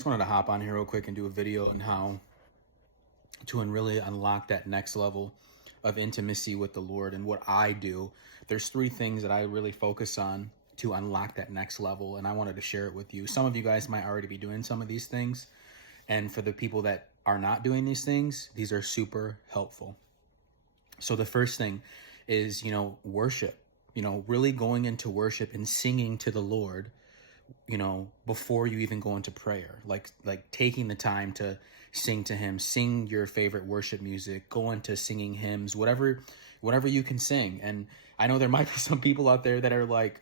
Just wanted to hop on here real quick and do a video on how to really unlock that next level of intimacy with the Lord and what I do. There's three things that I really focus on to unlock that next level, and I wanted to share it with you. Some of you guys might already be doing some of these things, and for the people that are not doing these things, these are super helpful. So the first thing is, worship. Really going into worship and singing to the Lord, before you even go into prayer, like taking the time to sing to him, sing your favorite worship music, go into singing hymns, whatever you can sing. And I know there might be some people out there that are like,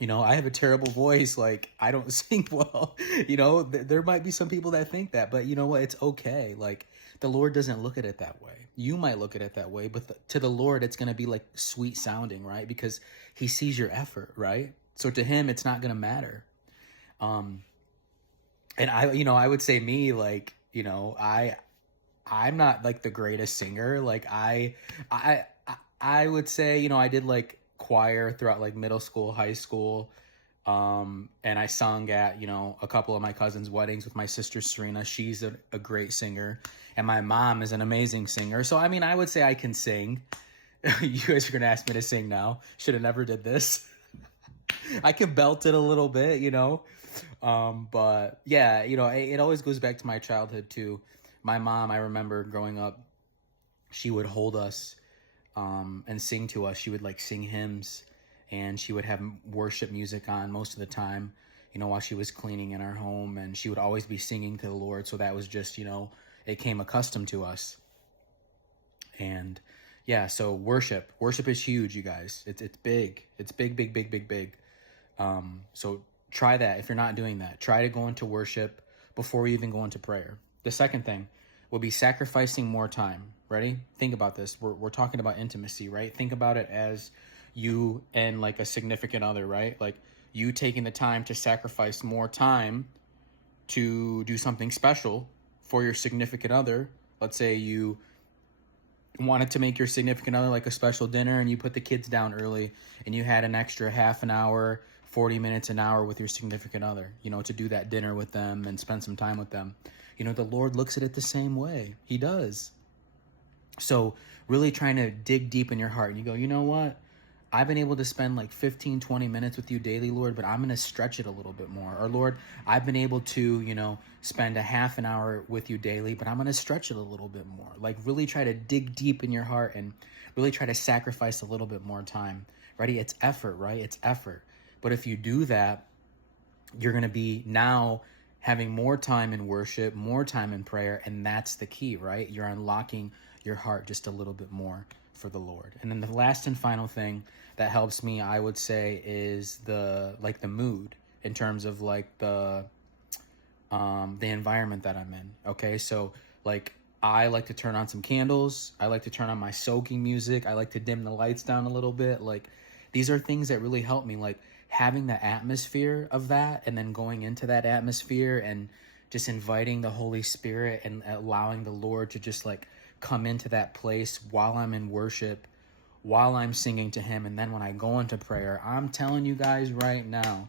I have a terrible voice, like I don't sing well. There might be some people that think that, but you know what, it's okay. Like, the Lord doesn't look at it that way. You might look at it that way, but to the Lord it's going to be like sweet sounding, right? Because he sees your effort, right? So to him, it's not going to matter. And I would say me, like, I'm not like the greatest singer. Like I would say, I did like choir throughout like middle school, high school. And I sung at, a couple of my cousins' weddings with my sister Serena. She's a great singer. And my mom is an amazing singer. So, I mean, I would say I can sing. You guys are going to ask me to sing now. Should have never did this. I can belt it a little bit. But yeah, it always goes back to my childhood too. My mom, I remember growing up, she would hold us and sing to us. She would like sing hymns, and she would have worship music on most of the time, while she was cleaning in our home, and she would always be singing to the Lord. So that was just, it came accustomed to us. And yeah, so worship is huge, you guys. It's big. It's big, big, big, big, big. So try that. If you're not doing that, try to go into worship before you even go into prayer. The second thing will be sacrificing more time. Ready? Think about this. We're talking about intimacy, right? Think about it as you and like a significant other, right? Like you taking the time to sacrifice more time to do something special for your significant other. Let's say you wanted to make your significant other like a special dinner, and you put the kids down early and you had an extra half an hour, 40 minutes, an hour with your significant other, to do that dinner with them and spend some time with them. The Lord looks at it the same way. He does. So really trying to dig deep in your heart, and you go, you know what? I've been able to spend like 15, 20 minutes with you daily, Lord, but I'm going to stretch it a little bit more. Or Lord, I've been able to, spend a half an hour with you daily, but I'm going to stretch it a little bit more. Like really try to dig deep in your heart and really try to sacrifice a little bit more time. Ready? It's effort, right? It's effort. But if you do that, you're going to be now having more time in worship, more time in prayer. And that's the key, right? You're unlocking your heart just a little bit more for the Lord. And then the last and final thing that helps me, I would say, is the mood, in terms of like the environment that I'm in. Okay. So like, I like to turn on some candles. I like to turn on my soaking music. I like to dim the lights down a little bit. Like, these are things that really help me, like having the atmosphere of that, and then going into that atmosphere and just inviting the Holy Spirit and allowing the Lord to just like come into that place while I'm in worship, while I'm singing to him. And then when I go into prayer, I'm telling you guys right now,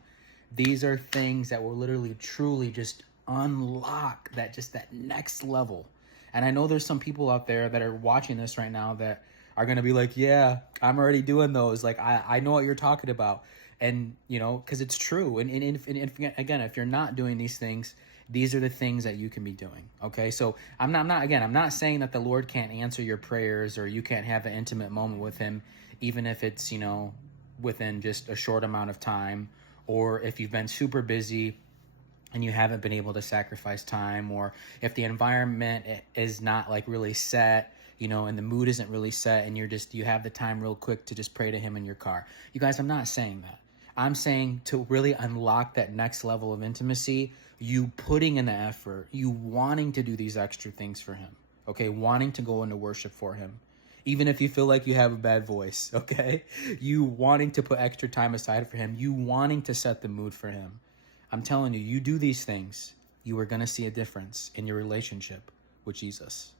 these are things that will literally truly just unlock that next level. And I know there's some people out there that are watching this right now that are going to be like, yeah, I'm already doing those. Like, I know what you're talking about. And, because it's true. And again, if you're not doing these things, these are the things that you can be doing. Okay. So I'm not saying that the Lord can't answer your prayers, or you can't have an intimate moment with him, even if it's, within just a short amount of time, or if you've been super busy and you haven't been able to sacrifice time, or if the environment is not like really set, and the mood isn't really set, and you have the time real quick to just pray to him in your car. You guys, I'm not saying that. I'm saying to really unlock that next level of intimacy, you putting in the effort, you wanting to do these extra things for him, okay? Wanting to go into worship for him, even if you feel like you have a bad voice, okay? You wanting to put extra time aside for him, you wanting to set the mood for him. I'm telling you, you do these things, you are going to see a difference in your relationship with Jesus.